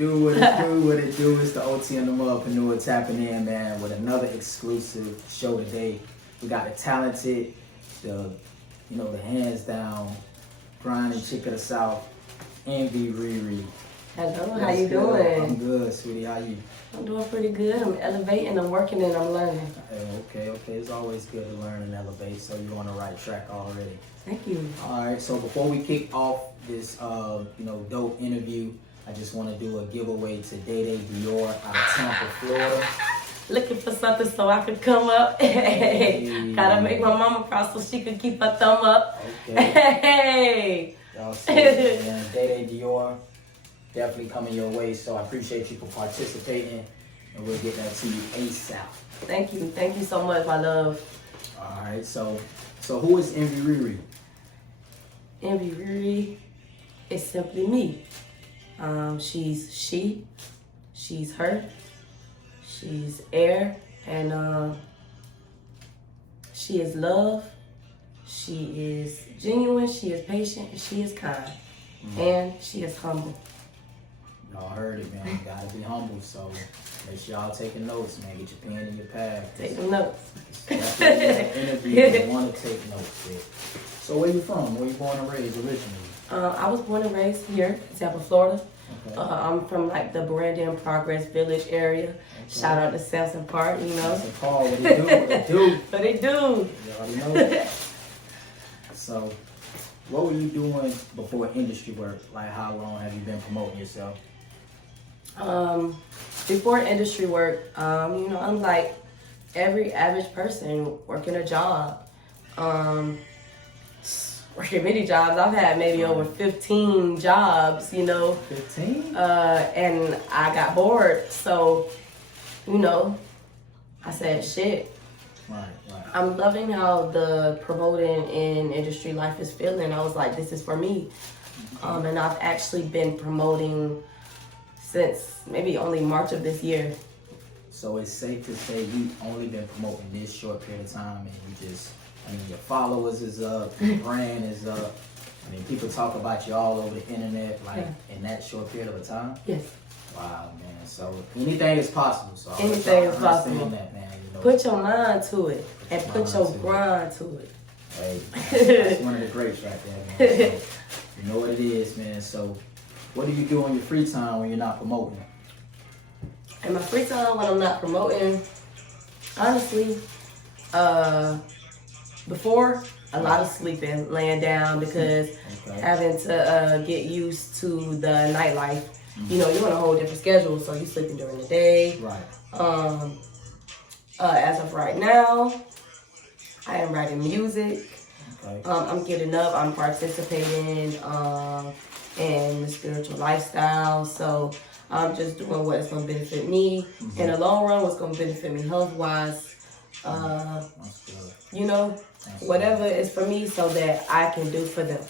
do, what it do, what it do. It's the OTM Wealthpreneur tapping in, man, with another exclusive show today. We got the talented, the hands down, grinding chick of the South, Envy Riri. Hello, how you doing? I'm good, sweetie. How you? I'm doing pretty good. I'm elevating, I'm working, and I'm learning. Okay. It's always good to learn and elevate, so you're on the right track already. Thank you. All right, so before we kick off this, dope interview, I just want to do a giveaway to Jade Dior out of Tampa, Florida. Looking for something so I could come up. Hey. Gotta make my mama proud so she could keep her thumb up. Okay. Hey. Y'all see it, man. Jade Dior definitely coming your way, so I appreciate you for participating, and we'll get that to you ASAP. Thank you. Thank you so much, my love. All right, so who is Envy Riri? Envy Riri is simply me. She's she, she's her, she's air, and she is love, she is genuine, she is patient, and she is kind, and she is humble. Y'all heard it, man. You gotta be humble, so make sure y'all taking notes, man. Get your pen in your pad. Take them notes. That's an interview. You want to take notes, kid. So where you from? Where you born and raised originally? I was born and raised here in Tampa, Florida. Okay. I'm from like the Brandon Progress Village area. Okay. Shout out to Samson Park, you know. Samson Park, what they do, what they do. What they do. You already know. So, what were you doing before industry work? Like, how long have you been promoting yourself? Before industry work, I'm like every average person working a job. Working many jobs. I've had maybe over 15 jobs, 15? And I got bored. So, I said, shit. Right. I'm loving how the promoting in industry life is feeling. I was like, this is for me. And I've actually been promoting since maybe only March of this year. So it's safe to say you've only been promoting this short period of time, and you just, your followers is up, your brand is up. People talk about you all over the internet, in that short period of a time. Yes. Wow, man. So anything is possible. So anything is possible. That, man. Put your mind to it and put your grind to it. Hey, that's one of the greats right there, man. So, you know what it is, man. So what do you do in your free time when you're not promoting? In my free time when I'm not promoting, honestly, before, a lot of sleeping, laying down, because having to get used to the nightlife. You're on a whole different schedule, so you're sleeping during the day. Right. As of right now, I am writing music. Okay. I'm getting up, I'm participating in the spiritual lifestyle, so I'm just doing what is going to benefit me. In the long run, what's going to benefit me health-wise. Whatever is for me so that I can do for them.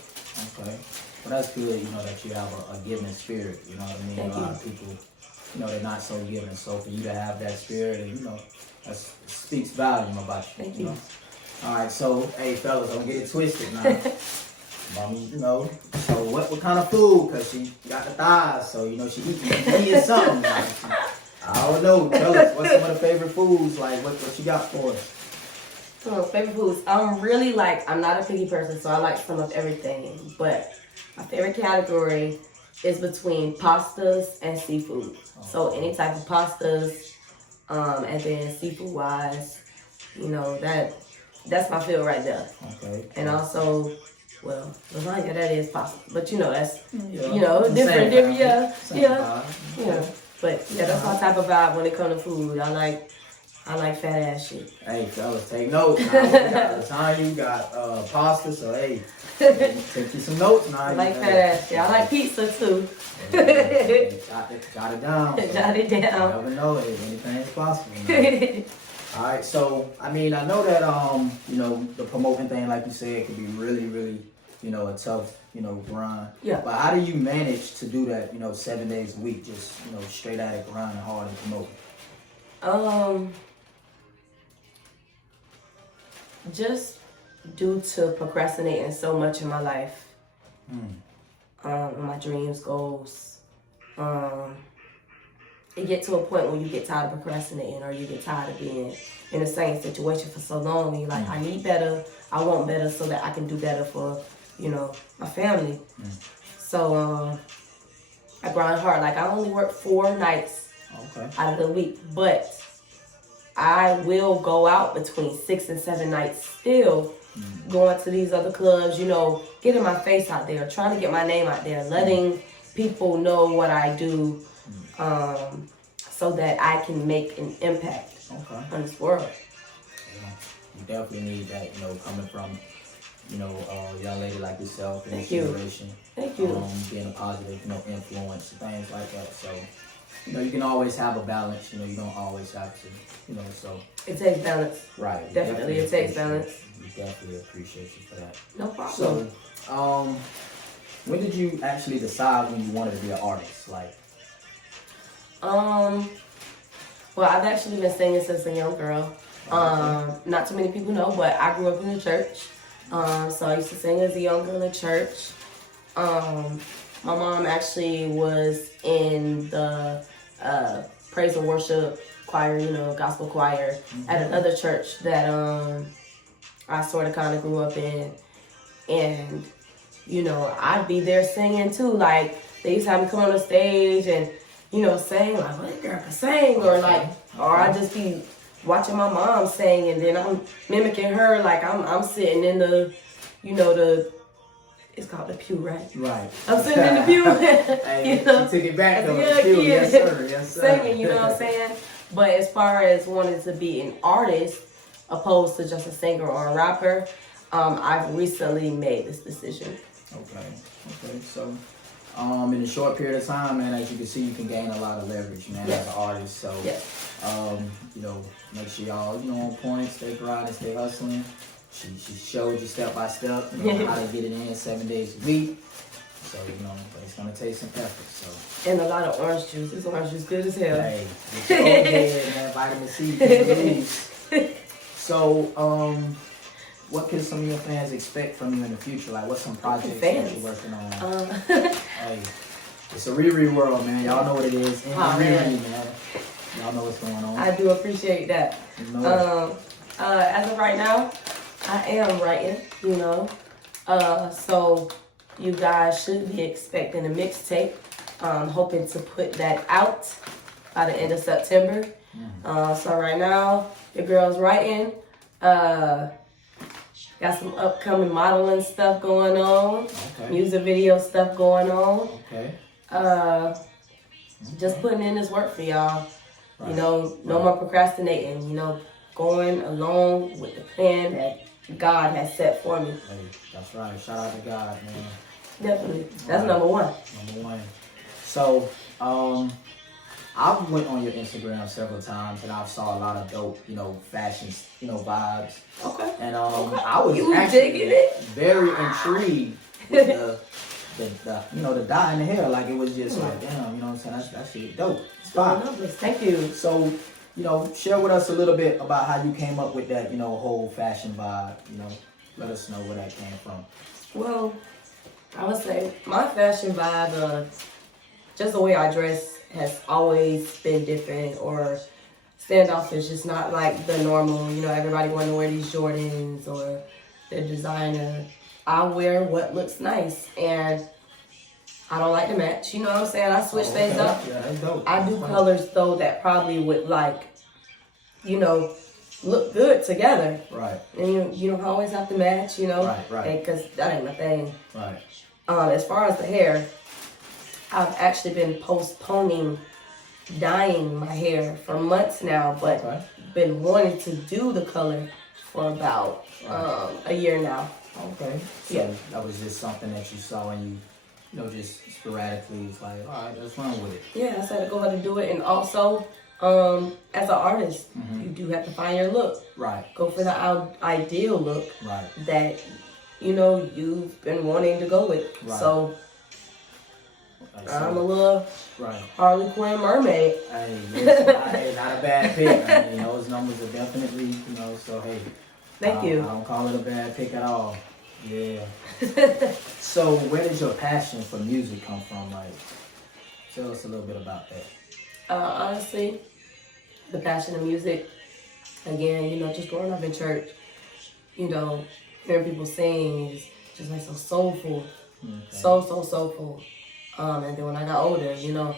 Okay. Well, that's good, that you have a giving spirit, you know what I mean? Thank a lot of people, they're not so giving. So for you to have that spirit, and, that speaks volume about you. Thank you. All right, so, hey, fellas, don't get it twisted now. Mommy, so what kind of food? Because she got the thighs, so, she eating something. I don't know. Tell us, what's some of the favorite foods? Like, what you got for us? So, favorite foods. I'm not a picky person, so I like some of everything. But my favorite category is between pastas and seafood. So, any type of pastas, and then seafood-wise, that's my field right there. Okay. And also, well, lasagna, that is possible. But that's, different, yeah. But yeah, that's my type of vibe when it comes to food. I like fat ass shit. Hey, fellas, take notes. Now. You got lasagna, you got pasta, so hey, take you some notes now. I like fat ass shit. I like pizza too. Jot it down. So Jot it down. You never know, anything is possible. All right, so I know that the promoting thing, like you said, can be really, really, a tough, grind. Yeah. But how do you manage to do that, 7 days a week, just straight at it, grinding hard and promoting? Just due to procrastinating so much in my life, my dreams, goals, it get to a point where you get tired of procrastinating, or you get tired of being in the same situation for so long, and you're like, I need better, I want better, so that I can do better for, my family. So I grind hard. Like, I only work 4 nights out of the week, but I will go out between 6 and 7 nights still, going to these other clubs, getting my face out there, trying to get my name out there, letting people know what I do, so that I can make an impact on this world. Yeah, you definitely need that, coming from, a young lady like yourself in this generation. Thank you. Being a positive, influence, things like that. So, you can always have a balance. You don't always have to, so. It takes balance. Right. Definitely, it takes balance. We definitely appreciate you for that. No problem. So, when did you actually decide when you wanted to be an artist? Like, well, I've actually been singing since a young girl. Not too many people know, but I grew up in the church. So I used to sing as a young girl in church. My mom actually was in the praise and worship choir, gospel choir at another church that I sort of kind of grew up in. And, I'd be there singing too. Like, they used to have me come on the stage and, sing, like, well, that girl can sing. Or I'd just be watching my mom sing, and then I'm mimicking her. Like, I'm sitting in the, it's called the pew, right? Right. I'm sitting in the pew. Hey, she took it back though. The pew. Yes, sir. Yes, sir. Singing, you know what I'm saying? But as far as wanting to be an artist, opposed to just a singer or a rapper, I've recently made this decision. Okay. So, in a short period of time, man, as you can see, you can gain a lot of leverage, man, as an artist. So, make sure y'all, on point, stay grinding, stay hustling. She showed you step by step, how to get it in 7 days a week. So, but it's gonna take some effort. So. And a lot of orange juice. This orange juice good as hell. Hey, get your own head, man. Vitamin C, lose. So, what can some of your fans expect from you in the future? Like, what's some projects that you're working on? Hey, it's a Riri world, man. Y'all know what it is. Riri, man. Y'all know what's going on. I do appreciate that. As of right now, I am writing, so you guys should be expecting a mixtape. Hoping to put that out by the end of September. So right now, your girl's writing. Got some upcoming modeling stuff going on. Music video stuff going on. Just putting in this work for y'all. Right. No more procrastinating. Going along with the plan that God has set for me. Hey, that's right. Shout out to God, man. Definitely. That's number one. Number one. So, I went on your Instagram several times and I saw a lot of dope, fashion, vibes. Okay. And I was actually very intrigued with the dye in the hair. Like, it was just like, damn, you know what I'm saying? That shit dope. Thank you. So, share with us a little bit about how you came up with that, whole fashion vibe. Let us know where that came from. Well, I would say my fashion vibe, just the way I dress has always been different or standoffish. Just not like the normal, everybody want to wear these Jordans or the designer. I wear what looks nice, and I don't like to match. You know what I'm saying? I switch things up. Yeah, that's dope. I do colors though that probably would look good together. Right. And you don't always have to match, Right. Because that ain't my thing. Right. As far as the hair, I've actually been postponing dyeing my hair for months now, but been wanting to do the color for about a year now. Okay. So that was just something that you saw and you just sporadically was like, all right, let's run with it. Yeah, I said to go ahead and do it. And also, as an artist, you do have to find your look. Right. Go for the ideal look. Right. That, you've been wanting to go with. Right. So, I'm a little Harley Quinn mermaid. Hey, listen, not a bad pick. I mean, those numbers are definitely, so hey. Thank you. I don't call it a bad pick at all. Yeah. So where did your passion for music come from? Like, tell us a little bit about that. Honestly, the passion of music. Again, you know, just growing up in church, you know, hearing people sing is just like so soulful. Okay. So soulful. And then when I got older, you know,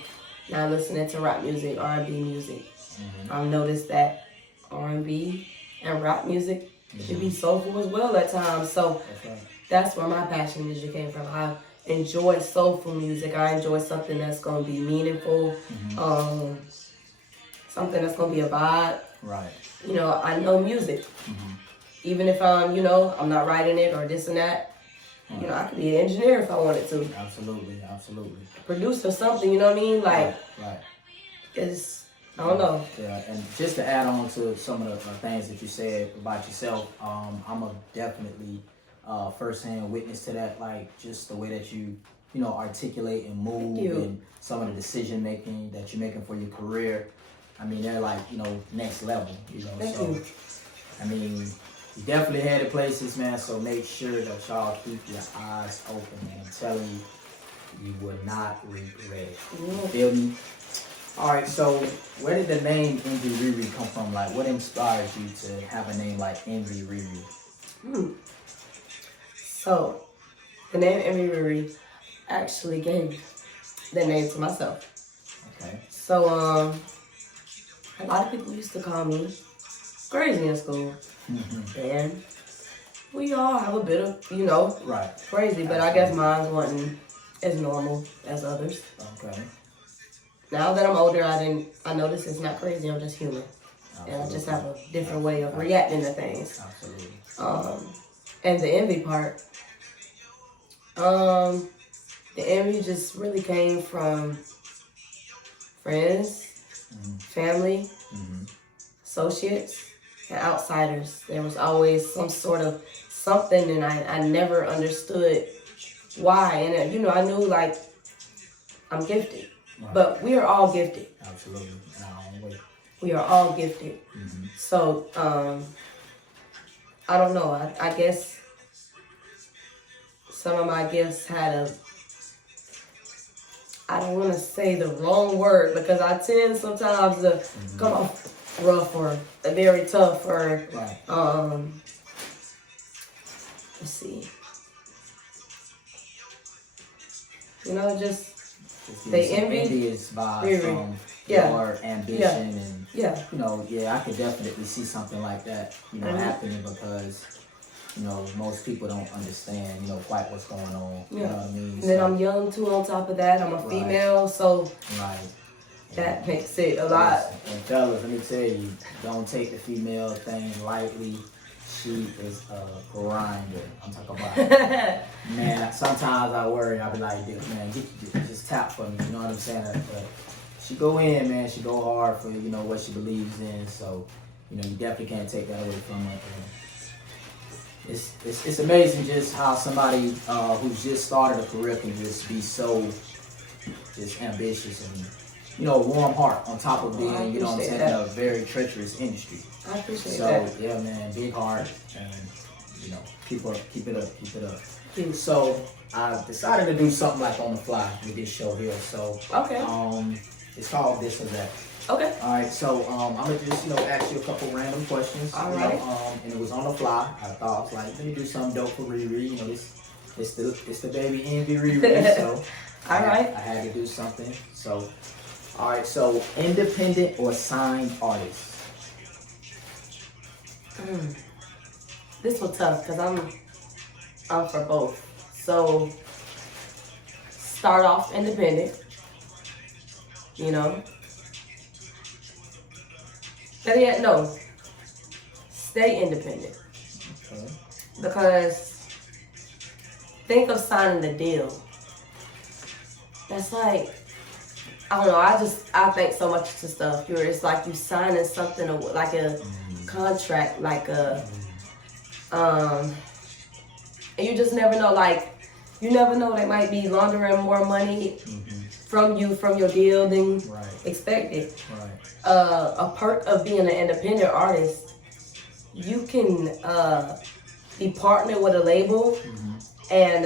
now listening to rap music, R&B music, I've noticed that R&B and rap music can be soulful as well at times. So that's where my passion music came from. I enjoy soulful music. I enjoy something that's going to be meaningful, something that's going to be a vibe. Right. You know, I know music. Even if I'm, you know, I'm not writing it or this and that. You know, I could be an engineer if I wanted to. Absolutely. Producer something, you know what I mean? Like, right. It's, I don't know. Yeah, and just to add on to some of the things that you said about yourself, I'm a definitely first-hand witness to that. Like, just the way that you know, articulate and move and some of the decision-making that you're making for your career. I mean, they're like, you know, next level, you know. Thank you. I mean, you definitely headed places, man, so make sure that y'all keep your eyes open, man. I'm telling you, you will not regret it. You feel me? All right, so where did the name Envy Riri come from? Like, what inspired you to have a name like Envy Riri? So, the name Envy Riri actually gave the name to myself. Okay. So, a lot of people used to call me crazy in school. And we all have a bit of, you know, crazy, but I guess mine wasn't as normal as others. Okay. Now that I'm older, I notice it's not crazy, I'm just human. Absolutely. And I just have a different way of reacting to things. Absolutely. And the envy part, the envy just really came from friends, family, associates, and outsiders. There was always some sort of something, and I never understood why. And, you know, I knew, like, I'm gifted. Right. But we are all gifted. Absolutely. In our own way. We are all gifted. So, I don't know. I guess some of my gifts had I don't want to say the wrong word, because I tend sometimes to come off rough or very tough or, let's see. You know, just they envious vibes from your ambition and you know, I could definitely see something like that, you know, happening, because, you know, most people don't understand, you know, quite what's going on. You know what I mean? And then I'm young too on top of that. I'm a female, so that makes it a lot. And fellas, let me tell you, don't take the female thing lightly. She is a grinder. I'm talking about man, sometimes I worry, I'll be like, man, just tap for me, you know what I'm saying? But she go in, man, she go hard for, you know, what she believes in, so, you know, you definitely can't take that away from her. It's amazing just how somebody who's just started a career can just be so just ambitious and, you know, warm heart on top of being, you know what I'm saying, in a very treacherous industry. I appreciate that. So, yeah, man, big heart, and, you know, keep it up. So, I decided to do something like on the fly with this show here. So, it's called This or That. Okay. All right, so I'm going to just, you know, ask you a couple random questions. All right. And it was on the fly. I thought, I was like, let me do something dope for Riri. You know, it's the baby Envy Riri, so I had to do something. So, all right, so independent or signed artist? This was tough because I'm for both. So start off independent, you know. Stay independent. Okay. Because think of signing a deal. That's like, I don't know, I think so much to stuff. It's like you signing something like a contract, like a, and you just never know, like, you never know, they might be laundering more money from your deal than expected. Right. A perk of being an independent artist, you can be partnered with a label and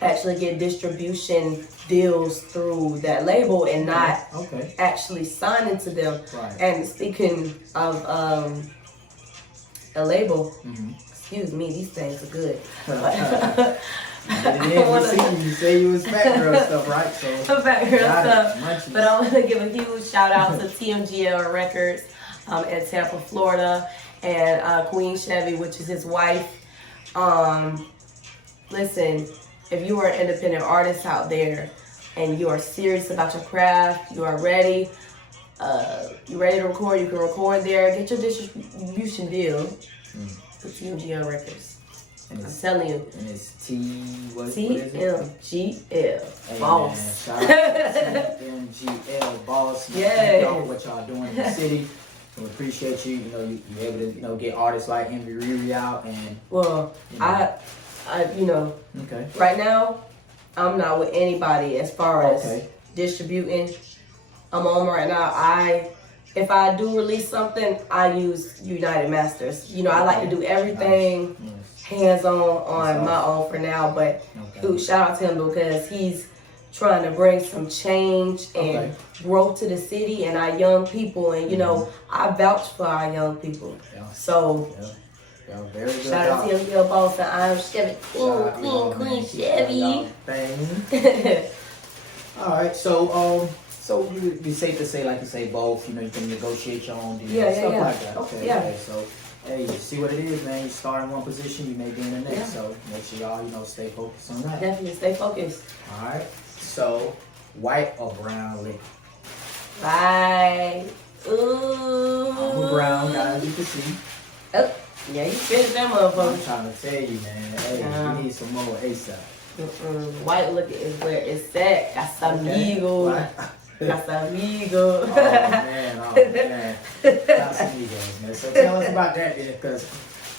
actually get distribution deals through that label and not actually signing to them. Right. And speaking of a label, excuse me, these things are good. You say you was fat girl stuff, right? So fat girl stuff. Munchies. But I want to give a huge shout out to TMGL Records in Tampa, Florida, and Queen Chevy, which is his wife. Listen, if you are an independent artist out there and you are serious about your craft, you are ready, you're ready to record, you can record there. Get your distribution deal with TMGL Records. I'm telling you. And it's TMGL. Boss. Shout out to TMGL Boss. Thank y'all for what y'all doing in the city. We appreciate you. You know, you're able to, you know, get artists like Riri out and. Well, I Okay. Right now, I'm not with anybody as far as distributing. I'm on right now. If I do release something, I use United Masters. You know, I like to do everything hands-on my own for now. But dude, shout out to him because he's trying to bring some change and growth to the city and our young people. And, you know, I vouch for our young people. So, very good shout out to TMGL Boss and I'm Chevy. Queen Chevy. All right, so you'd be safe to say, like you say, both. You know, you can negotiate your own deals, stuff like that. Okay. So, hey, you see what it is, man. You start in one position, you may be in the next. So make sure y'all, you know, stay focused on that. Definitely stay focused. All right. So, white or brown liquor? Right. Ooh. I'm a brown guy, as you can see. Oh, yeah, you finished that motherfucker. I'm trying to tell you, man. Hey, we need some more ASAP. White liquor is where it's at. Casamigo. Casamigo. Oh man. Casamigos, man. So tell us about that then, because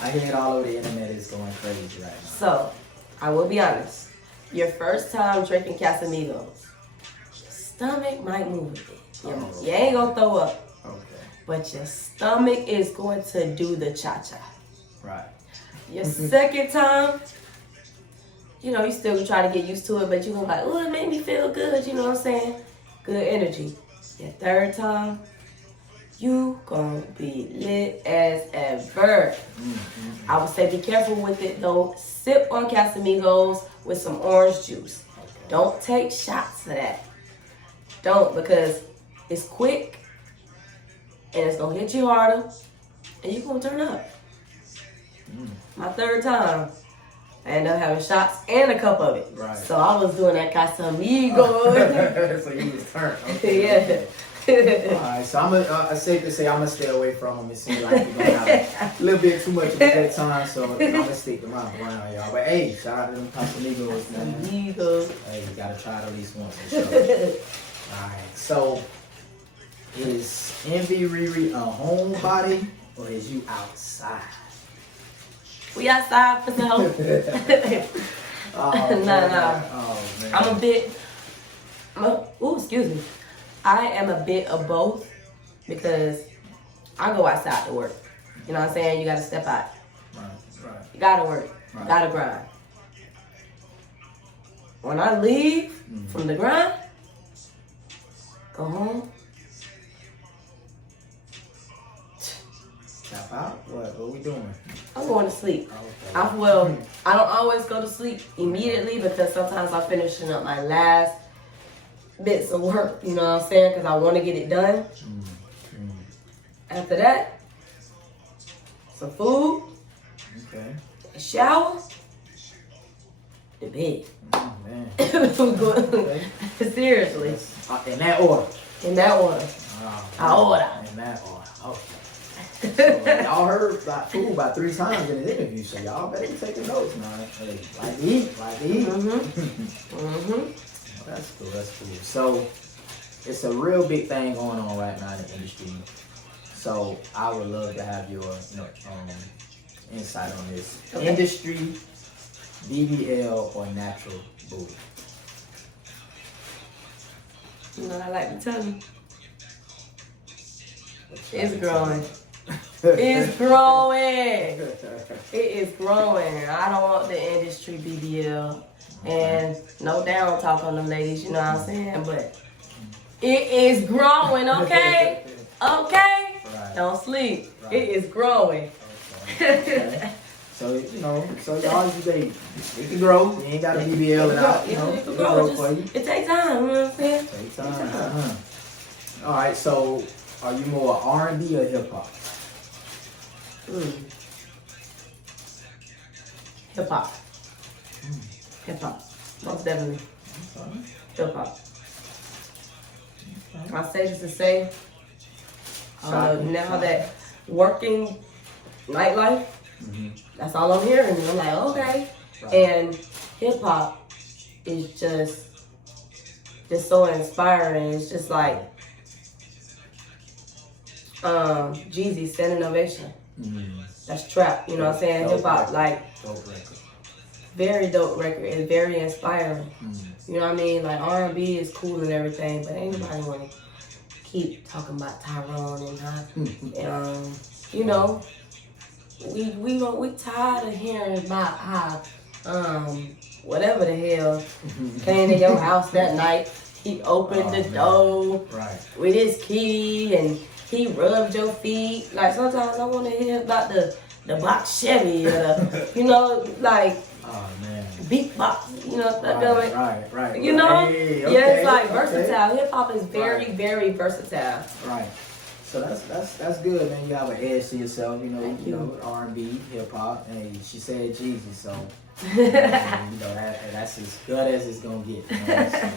I hear it all over the internet. It's going crazy right now. So, I will be honest. Your first time drinking Casamigos, your stomach might move a bit. You ain't gonna throw up. Okay. But your stomach is going to do the cha-cha. Right. Your second time, you know, you still gonna try to get used to it, but you're gonna be like, oh, it made me feel good, you know what I'm saying? Good energy. Your third time, you gonna be lit as ever. I would say be careful with it though. Sip on Casamigos with some orange juice. Don't take shots of that. Don't, because it's quick and it's gonna hit you harder and you're gonna turn up. My third time, I ended up having shots and a cup of it. Right. So I was doing that Casamigo. So you was turned. Okay. Alright, so it's safe to say I'm gonna stay away from them. It seems like you're gonna have a little bit too much of a good time, so I'm gonna stick to my brown, y'all. But hey, shout out to them Casamigos, man. Hey, you gotta try it at least once for sure. Alright, so is Envy Riri a homebody or is you outside? We outside for some. No. Oh, man. I'm a bit. Excuse me. I am a bit of both because I go outside to work. You know what I'm saying? You gotta step out. Right. You gotta work. You gotta grind. When I leave from the grind, go home. Tap out? What we doing? I'm going to sleep. Okay. I don't always go to sleep immediately because sometimes I'm finishing up my last bits of work, you know what I'm saying? Because I want to get it done. After that, some food, a shower, the bed. Oh, man. Seriously. In that order? In that order. I order. In that order. Okay. So, y'all heard about food about 3 times in the interview, so y'all better be taking notes now. Hey, like to eat. That's cool. So it's a real big thing going on right now in the industry. So I would love to have your insight on this. Industry, BBL, or natural booty? You know, I like to tell you. It's growing. It's growing. It is growing. I don't want the industry BBL. And no down talk on them ladies, you know what I'm saying? But it is growing, okay? Okay? Right. Don't sleep. Right. It is growing. Okay. So, you know, so y'all, it can grow. You ain't got to BBL it out, you know. It It can can grow. grow for you. It takes time, you know what I'm saying? Take time. All right, so are you more R&B or hip hop? Hip hop. Hip hop. Most definitely. Okay. Hip hop. I say this to say, now that working nightlife, that's all I'm hearing. And I'm like, okay. Right. And hip hop is just so inspiring. It's just like Jeezy standing ovation. That's trap, you know what I'm saying? Hip hop, like Dope record. very dope record. It's very inspiring. You know what I mean? Like R&B is cool and everything, but ain't nobody want to keep talking about Tyrone and how, you know, we tired of hearing about how whatever the hell came to your house that night. He opened the door with his key and he rubbed your feet. Like sometimes I want to hear about the box Chevy or the, you know, like beatbox, you know, Right. You know, Hey, yeah, it's like versatile. Hip hop is very, very versatile. Right. So that's good, man. You have an edge to yourself, you know. Thank You you. know, R&B, hip hop, and she said Jeezy, so you know that's as good as it's gonna get. You know? So,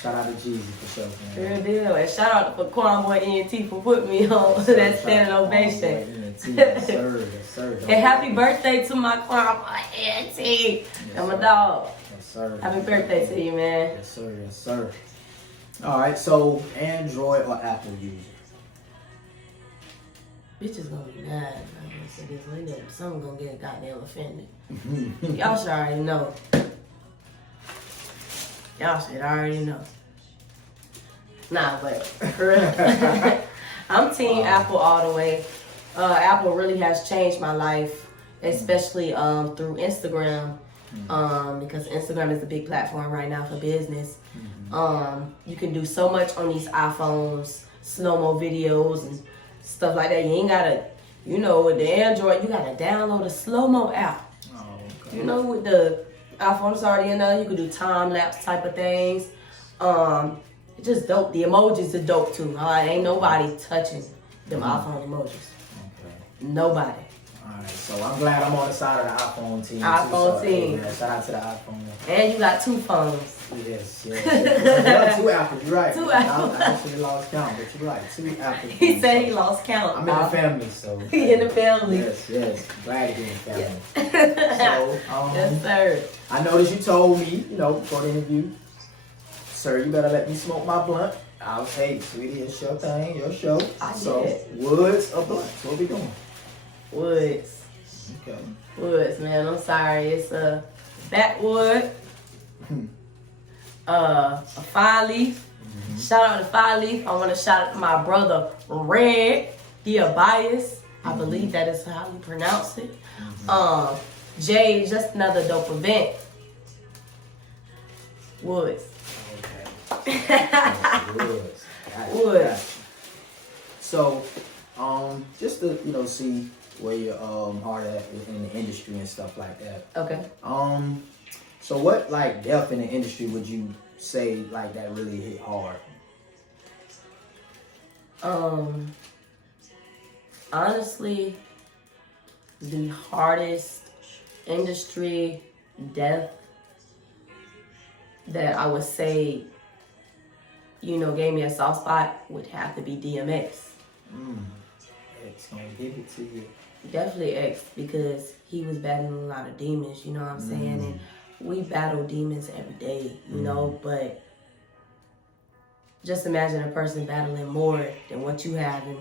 shout out to Jeezy for sure, man. Real deal. And shout out to Quanboy ENT for putting me on that standing ovation. Yes, sir. And happy birthday to my Quanboy ENT. Yes, I'm a sir. dog. Yes, sir. Happy birthday to you, man. Yes, sir. All right, so Android or Apple user? Bitches gonna be mad. I'm gonna say this later. Someone gonna get goddamn offended. Y'all should already know. Y'all should already know. Nah, but for real. I'm team Apple all the way. Apple really has changed my life, especially through Instagram. Because Instagram is a big platform right now for business. You can do so much on these iPhones, slow-mo videos and stuff like that. You ain't gotta, you know, with the Android, you gotta download a slow-mo app. Oh, okay. You know, with the iPhone is already in there, you can do time-lapse type of things. It's just dope. The emojis are dope too. Ain't nobody touching them iPhone emojis. Okay. Nobody. Alright, so I'm glad I'm on the side of the iPhone team. iPhone team. Yeah, shout out to the iPhone. And you got 2 phones. Yes. Well, 2 Apples, you're right. 2 Apples. I actually lost count, but you're right. 2 Apples. He said he lost count. I'm in the family, so. He in the family. Yes. Glad to be in the family. Yeah. So, Yes, sir. I noticed you told me, you know, before the interview, sir, you better let me smoke my blunt. I was, hey, sweetie, it's your thing, your show. So, woods or blunts? What we doing? Woods. Okay. Woods, man. I'm sorry. It's a backwood. A 5-leaf. Shout out to 5-leaf. I want to shout out to my brother Red. He a bias. I believe that is how you pronounce it. Jade, just another dope event. Woods. Okay. Woods. Gotcha. Woods. So, just to, you know, see where you're hard at in the industry and stuff like that. Okay. So what like depth in the industry would you say like that really hit hard? Honestly, the hardest industry death that I would say, you know, gave me a soft spot would have to be DMX. It's gonna give it to you. Definitely X, because he was battling a lot of demons, you know what I'm saying? And we battle demons every day, you know, but just imagine a person battling more than what you have, and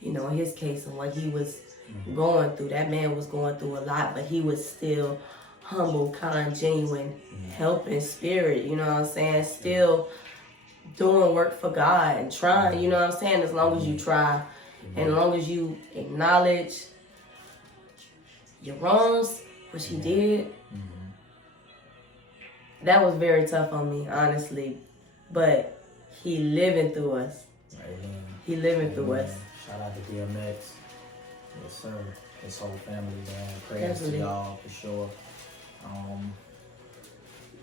you know, in his case and what he was going through. That man was going through a lot, but he was still humble, kind, genuine, helping spirit, you know what I'm saying? Still doing work for God and trying, you know what I'm saying? As long as you try. And as long as you acknowledge your wrongs, what you did, that was very tough on me, honestly. But he living through us. Amen. He living through us. Shout out to DMX. Yes, sir. His whole family, man. Prayers to y'all for sure.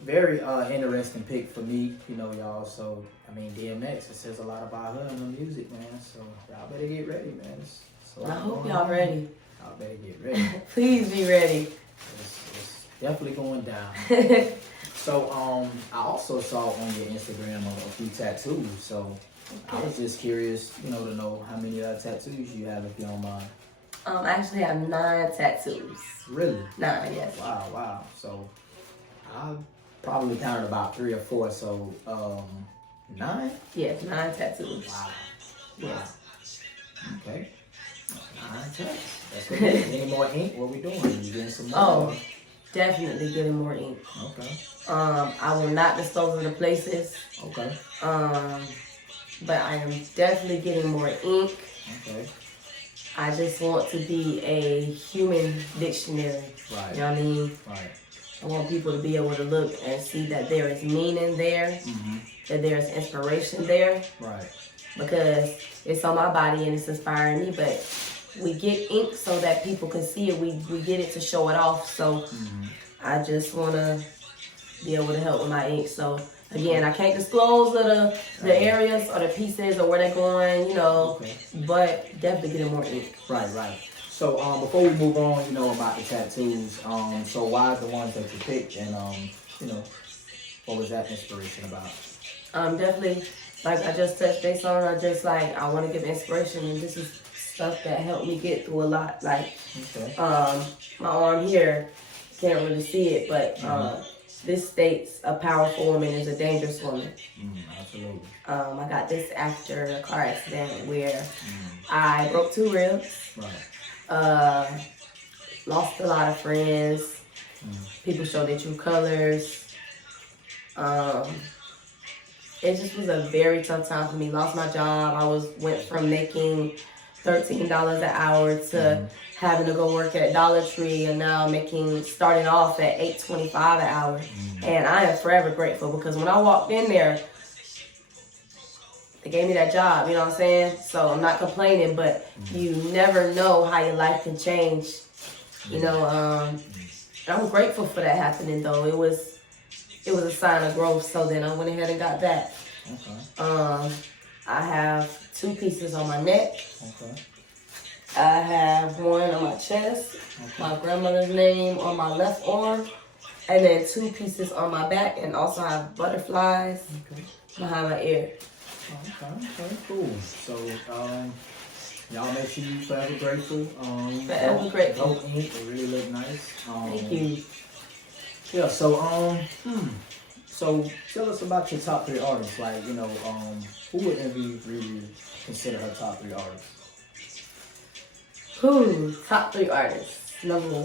Very interesting pick for me, you know, y'all. So, I mean, DMX, it says a lot about her and her music, man. So, y'all better get ready, man. So I hope y'all ready. Y'all better get ready. Please be ready. It's definitely going down. So, I also saw on your Instagram a few tattoos. So, I was just curious, you know, to know how many tattoos you have, if you don't mind. I actually have 9 tattoos. Really? 9, yes. Wow. So, I probably counted about 3 or 4. So, 9? Yes, 9 tattoos. Wow. Yes. Okay. 9 tattoos. That's what it is. Any more ink? What we doing? You getting some more? Oh, definitely getting more ink. Okay. I will not dispose of the places. Okay. But I am definitely getting more ink. Okay. I just want to be a human dictionary. Right. You know what I mean? Right. I want people to be able to look and see that there is meaning there, that there is inspiration there. Right. Because it's on my body and it's inspiring me, but we get ink so that people can see it. We get it to show it off. So I just want to be able to help with my ink. So again, I can't disclose the areas or the pieces or where they're going, you know, but definitely getting more ink. Right. So before we move on, you know, about the tattoos, so why the ones that you picked, and you know, what was that inspiration about? Definitely, like I just touched base on, I want to give inspiration, and this is stuff that helped me get through a lot. Like, my arm here, can't really see it, but this states a powerful woman is a dangerous woman. Absolutely. I got this after a car accident where I broke 2 ribs. Right. Lost a lot of friends. People showed their true colors. It just was a very tough time for me. Lost my job. I went from making $13 an hour to having to go work at Dollar Tree, and now starting off at $8.25 an hour. And I am forever grateful, because when I walked in there, they gave me that job, you know what I'm saying? So I'm not complaining, but you never know how your life can change. You know, I'm grateful for that happening, though. It was a sign of growth, so then I went ahead and got that. Okay. I have 2 pieces on my neck. Okay. I have one on my chest, my grandmother's name on my left arm, and then 2 pieces on my back, and also I have butterflies behind my ear. Okay, cool. So, y'all make sure you forever grateful. Forever grateful. Dope ink, they really look nice. Thank you. Yeah, so, so tell us about your top 3 artists. Like, you know, who would Riri consider her top 3 artists? Top 3 artists. Number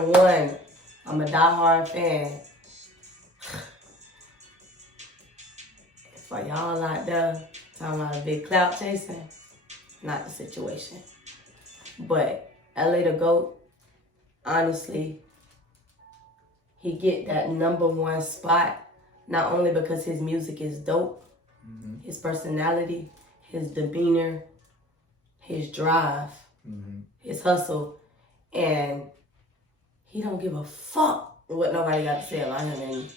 one, I'm a diehard fan. For y'all out there talking about a big clout chasing, not the situation. But LA the GOAT, honestly, he get that number 1 spot, not only because his music is dope, his personality, his demeanor, his drive, his hustle, and he don't give a fuck what nobody got to say about him. And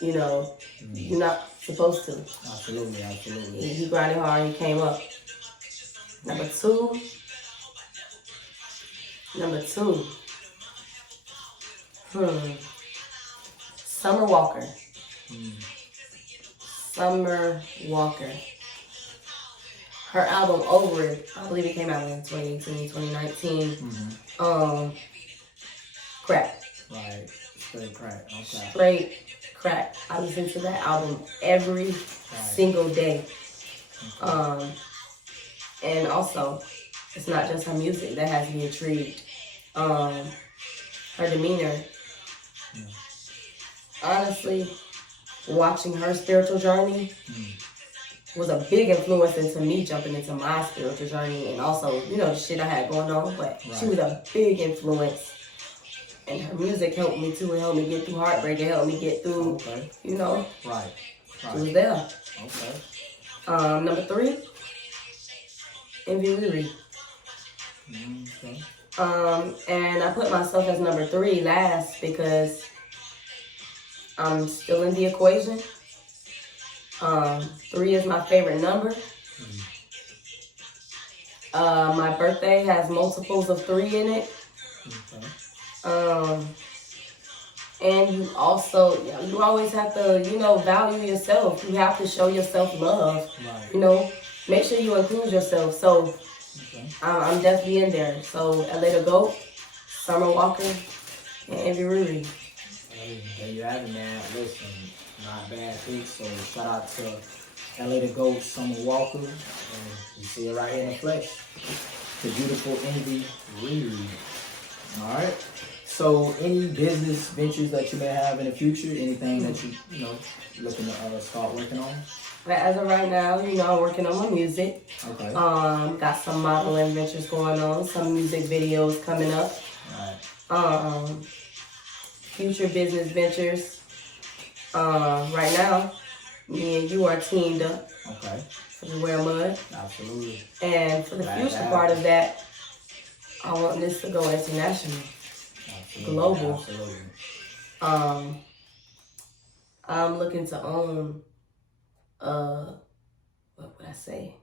you know, you're not supposed to. Absolutely. He grinded hard, he came up. Number two. Summer Walker. Summer Walker. Her album Over It, I believe it came out in 2018, 2019. Crack. Right. Straight crack. Okay. Straight crack. I listen to that album every single day. Okay. And also, it's not just her music that has me intrigued. Her demeanor. Honestly, watching her spiritual journey was a big influence into me jumping into my spiritual journey, and also, you know, the shit I had going on. But she was a big influence, and her music helped me too. It helped me get through heartbreak. It helped me get through, you know. Right. She was there. Okay. Number 3, Riri. Okay. And I put myself as number 3 last because I'm still in the equation. 3 is my favorite number. My birthday has multiples of 3 in it. And you also, you always have to, you know, value yourself. You have to show yourself love. You know, make sure you include yourself. So I'm definitely in there. So LA the GOAT, Summer Walker, and Riri. Hey, there you have it, man. Listen, not bad picks. So shout out to LA the GOAT, Summer Walker. And you see it right here in the flesh. The beautiful Envy Riri. All right. So any business ventures that you may have in the future, anything that you know, looking to start working on? As of right now, you know, I'm working on my music. Okay. Got some modeling ventures going on, some music videos coming up. All right. Future business ventures. Right now, me and you are teamed up. Okay. For the Wear Mud. Absolutely. And for the future part of that, I want this to go international. Absolutely. Global. Absolutely. I'm looking to own what would I say?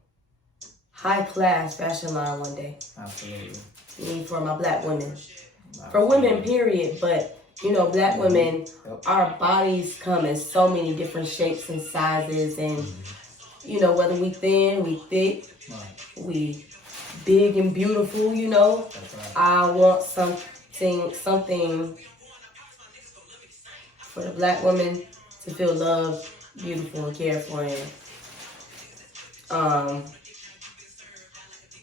High class fashion line one day. Absolutely. For my black women. Absolutely. For women, period. But you know, black women, our bodies come in so many different shapes and sizes, and you know, whether we thin, we thick, we big and beautiful, you know. I want something for the black woman to feel loved, beautiful, and cared for.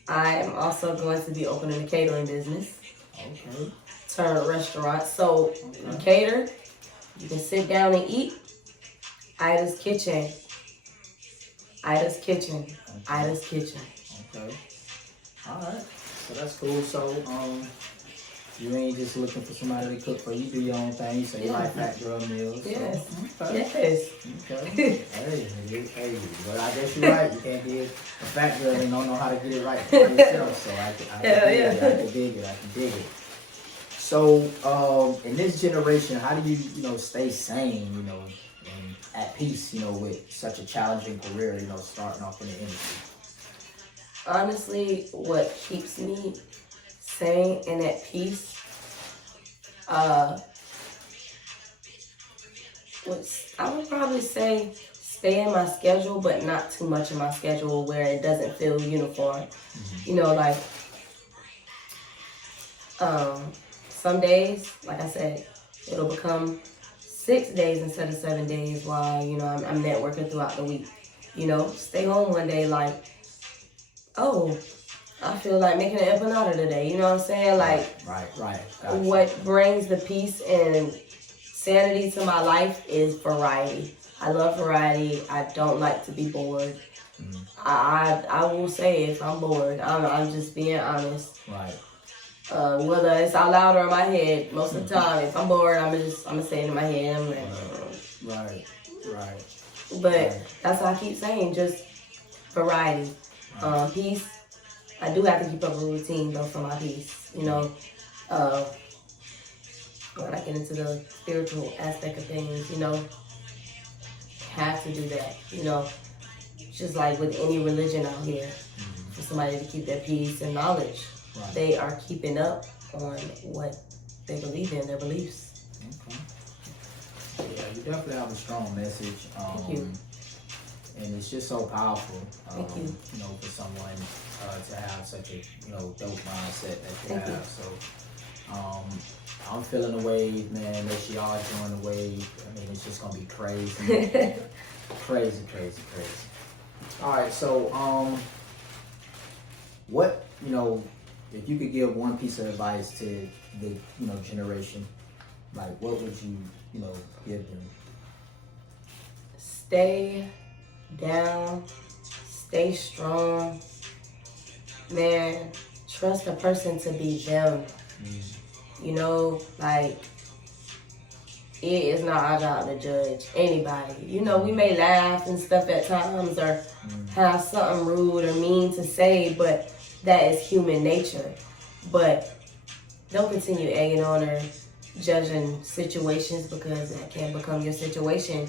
I am also going to be opening a catering business. Okay. Turn a restaurant. So you cater, you can sit down and eat. Ida's Kitchen. Ida's Kitchen. Ida's Kitchen. Okay. All right. So that's cool. So you ain't just looking for somebody to cook for you. Do your own thing. So you like fat girl meals. Yes. So. Okay. Yes. Okay. hey. Well, I guess you're right. You can't be a fat girl and don't know how to get it right for yourself. So I can dig it. So in this generation, how do you stay sane, and at peace, with such a challenging career, starting off in the industry? Honestly, what keeps me sane and at peace, I would probably say stay in my schedule, but not too much in my schedule where it doesn't feel uniform. Some days, like I said, it'll become 6 days instead of 7 days while, I'm networking throughout the week. Stay home one day like, oh, I feel like making an empanada today. You know what I'm saying? Like, right. Gotcha. What brings the peace and sanity to my life is variety. I love variety. I don't like to be bored. I will say if I'm bored, I'm just being honest. Right. Whether it's out loud or in my head, most of the time, if I'm bored, I'm gonna say it in my head. Right. But that's how I keep saying, just variety. Peace. I do have to keep up a routine though for my peace. When I get into the spiritual aspect of things, have to do that. Just like with any religion out here, for somebody to keep their peace and knowledge. Right. They are keeping up on what they believe in, their beliefs. Okay. Yeah, you definitely have a strong message. Thank you. And it's just so powerful. Thank you. For someone to have such a dope mindset that you have. So I'm feeling the wave, man. Make sure y'all join the wave. I mean, it's just gonna be crazy, crazy. All right, so what if you could give one piece of advice to the generation, like what would you give them? Stay down stay strong. Man, trust a person to be them. You know, like, it is not our job to judge anybody. You know, we may laugh and stuff at times or have something rude or mean to say, but that is human nature. But don't continue egging on or judging situations, because that can become your situation.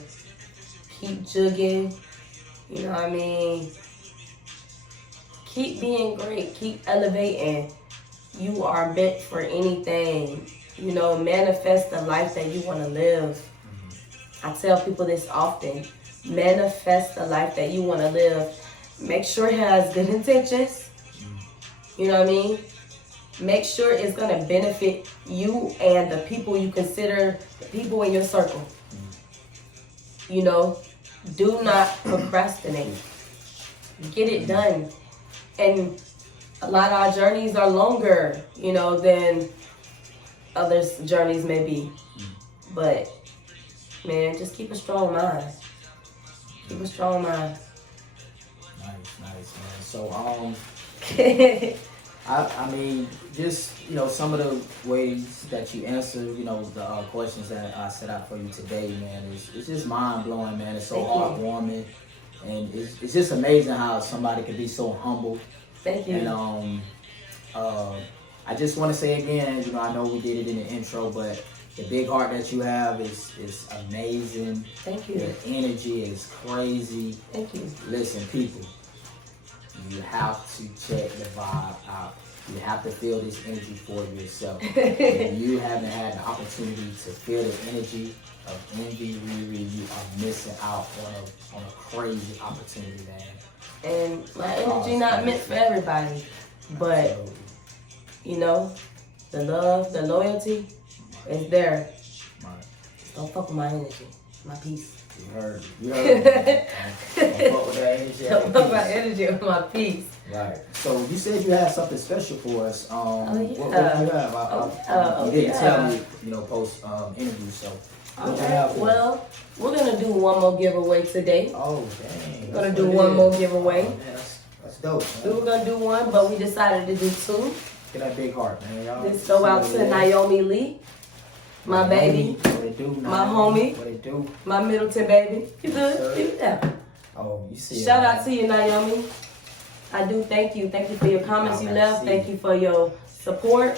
Keep jugging, you know what I mean? Keep being great, keep elevating. You are meant for anything. You know, manifest the life that you want to live. I tell people this often. Manifest the life that you want to live. Make sure it has good intentions. You know what I mean? Make sure it's going to benefit you and the people you consider the people in your circle. You know, do not procrastinate. Get it done. And a lot of our journeys are longer, you know, than others' journeys may be. But, man, just keep a strong mind. Keep a strong mind. Nice, man. So, I mean, just, you know, some of the ways that you answer, you know, the questions that I set out for you today, man, it's just mind-blowing, man. It's so heartwarming. And it's just amazing how somebody can be so humble. Thank you. And I just want to say again, you know, I know we did it in the intro, but the big heart that you have is amazing. Thank you. Your energy is crazy. Thank you. Listen, people, you have to check the vibe out. You have to feel this energy for yourself. If you haven't had the opportunity to feel the energy of Envy Riri, you are missing out on a crazy opportunity, man. And my energy not meant for everybody, but you know, the love, the loyalty is there. Don't fuck with my energy, my peace. You heard it. Don't fuck with that energy. Don't fuck with my energy or my peace. Right. So you said you had something special for us. What do you have? You didn't tell me, you know, post interview. So what you have for us? Well, we're gonna do one more giveaway today. Oh dang! We're gonna do one more giveaway. Oh, that's dope. Man. We were gonna do one, but we decided to do two. Get that big heart, man. Y'all Let's go out to Naomi Lee, my baby, what it do, my homie, what it do. my Middleton baby. You good? You there? Oh, you see. Shout out to you, Naomi. I do thank you. Thank you for your comments you left. Thank you for your support.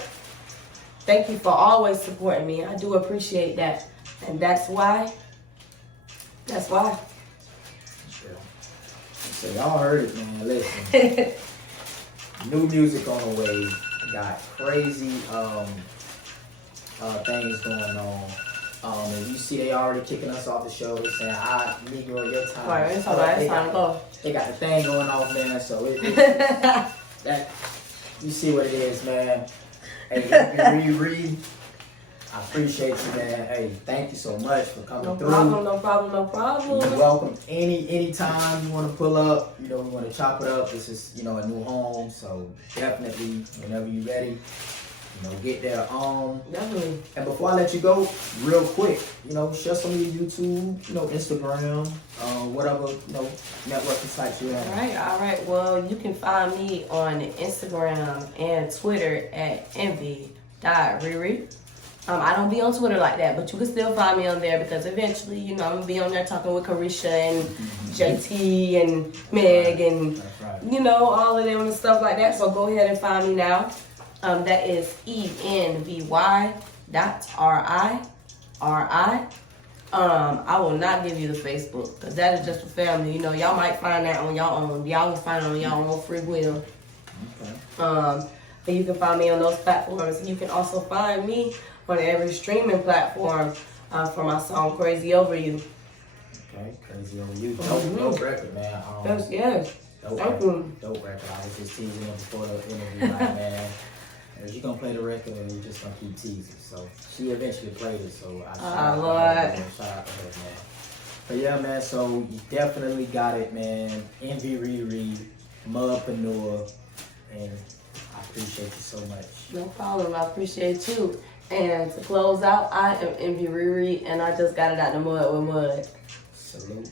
Thank you for always supporting me. I do appreciate that. And that's why. That's why. So y'all heard it, man. Listen. New music on the way. Got crazy things going on. And you see they already kicking us off the show. They're saying, Negro, your time. Alright, it's alright. It's time to go. They got the thing going on, man. So that you see what it is, man. Hey, Riri, I appreciate you, man. Hey, thank you so much for coming through. No problem. You're welcome anytime you want to pull up. You know, we want to chop it up. This is, you know, a new home, so definitely whenever you're ready, you know, get there. Definitely. And before I let you go, real quick, you know, share some of your YouTube, you know, Instagram, whatever, you know, networking sites you have. All right. Well, you can find me on Instagram and Twitter at envy.riri. I don't be on Twitter like that, but you can still find me on there because eventually, you know, I'm gonna be on there talking with Carisha and JT and Meg and you know, all of them and stuff like that. So go ahead and find me now. That is ENVY.RIRI. I will not give you the Facebook because that is just for family. You know, y'all might find that on y'all own. Y'all will find it on y'all own free will. Okay. But you can find me on those platforms. You can also find me on every streaming platform for my song "Crazy Over You." Okay, "Crazy Over You." Dope record, man. Yes. Dope record. I was just teasing him before the interview, like, man. Is you gonna play the record or you just gonna keep teasing? So she eventually played it, so I shout out to her, man. But yeah, man, so you definitely got it, man. Envy Riri, MUDpreneur, and I appreciate you so much. No problem, I appreciate you. And to close out, I am Envy Riri, and I just got it out the mud with mud. Salute.